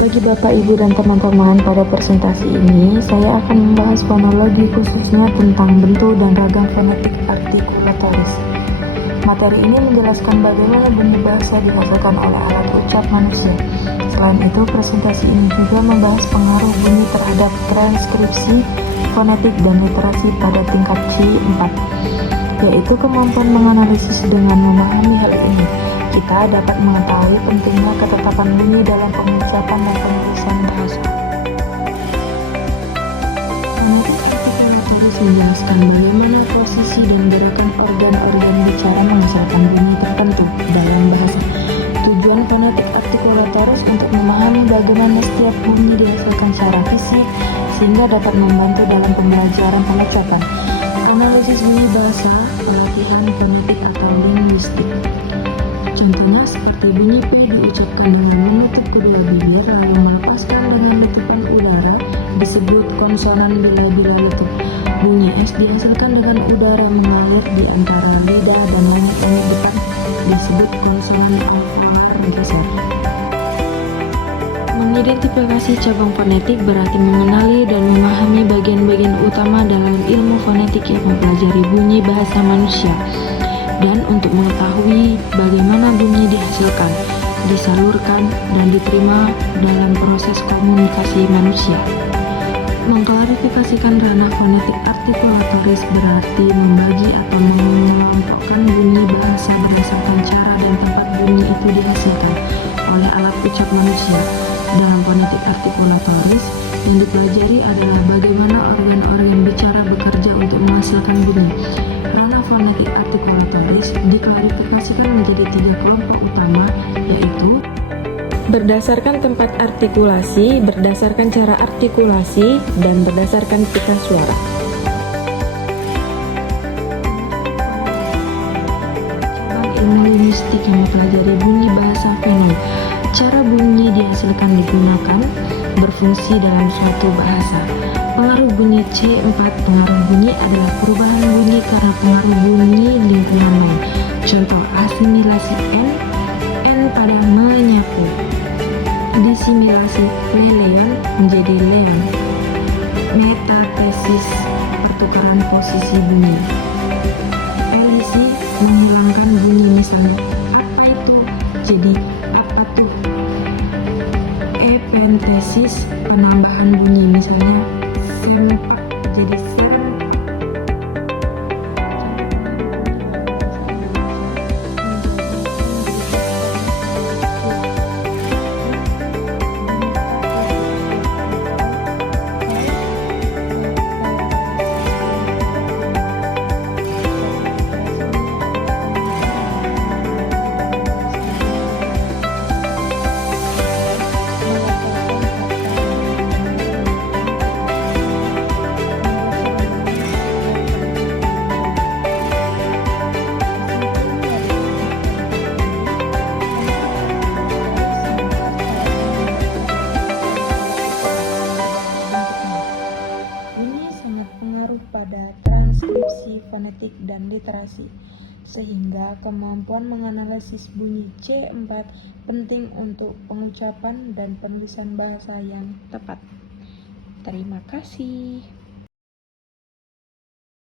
Bagi Bapak, Ibu, dan teman-teman, pada presentasi ini saya akan membahas fonologi khususnya tentang bentuk dan ragam fonetik artikulatoris. Materi ini menjelaskan bagaimana bunyi bahasa dihasilkan oleh alat ucap manusia. Selain itu, presentasi ini juga membahas pengaruh bunyi terhadap transkripsi, fonetik, dan literasi pada tingkat C4, yaitu kemampuan menganalisis dengan memahami hal ini. Kita dapat mengetahui pentingnya ketetapan bunyi dalam pengucapan dan penulisan bahasa. Fonetik artikulatoris menjelaskan bagaimana posisi dan gerakan organ-organ bicara menghasilkan bunyi tertentu dalam bahasa. Tujuan fonetik artikulatoris untuk memahami bagaimana setiap bunyi dihasilkan secara fisik, sehingga dapat membantu dalam pembelajaran pengucapan. Analisis bunyi bahasa, pelatihan fonetik atau linguistik. Contohnya seperti bunyi P diucapkan dengan menutup kedua bibir lalu melepaskan dengan letupan udara disebut konsonan bila letup. Bunyi S dihasilkan dengan udara mengalir di antara lidah dan langit depan disebut konsonan alveolar geser. Mengidentifikasi cabang fonetik berarti mengenali dan memahami bagian-bagian utama dalam ilmu fonetik yang mempelajari bunyi bahasa manusia. Dan untuk mengetahui bagaimana bunyi dihasilkan, disalurkan, dan diterima dalam proses komunikasi manusia. Mengklarifikasikan ranah fonetik artikulatoris berarti membagi atau mengelompokkan bunyi bahasa berdasarkan cara dan tempat bunyi itu dihasilkan oleh alat ucap manusia. Dalam fonetik artikulatoris, yang dipelajari adalah bagaimana organ-organ bicara bekerja untuk menghasilkan bunyi. Ranah fonetik artikulatoris diklarifikasikan menjadi 3 kelompok utama, yaitu berdasarkan tempat artikulasi, berdasarkan cara artikulasi, dan berdasarkan pita suara. Cabang ilmu linguistik yang mempelajari bunyi bahasa fonem. Cara bunyi dihasilkan digunakan berfungsi dalam suatu bahasa. Pengaruh bunyi C4. Pengaruh bunyi adalah perubahan bunyi karena pengaruh bunyi lingkungan lain. Contoh, asimilasi N pada menyapu. Disimilasi leon menjadi leon. Metatesis, pertukaran posisi bunyi. Elisi, menghilangkan bunyi, misalnya apa itu jadi apa tuh. Epentesis, penambahan bunyi, misalnya sempak jadi serem. Pada transkripsi fonetik dan literasi, sehingga kemampuan menganalisis bunyi C4 penting untuk pengucapan dan penulisan bahasa yang tepat. Terima kasih.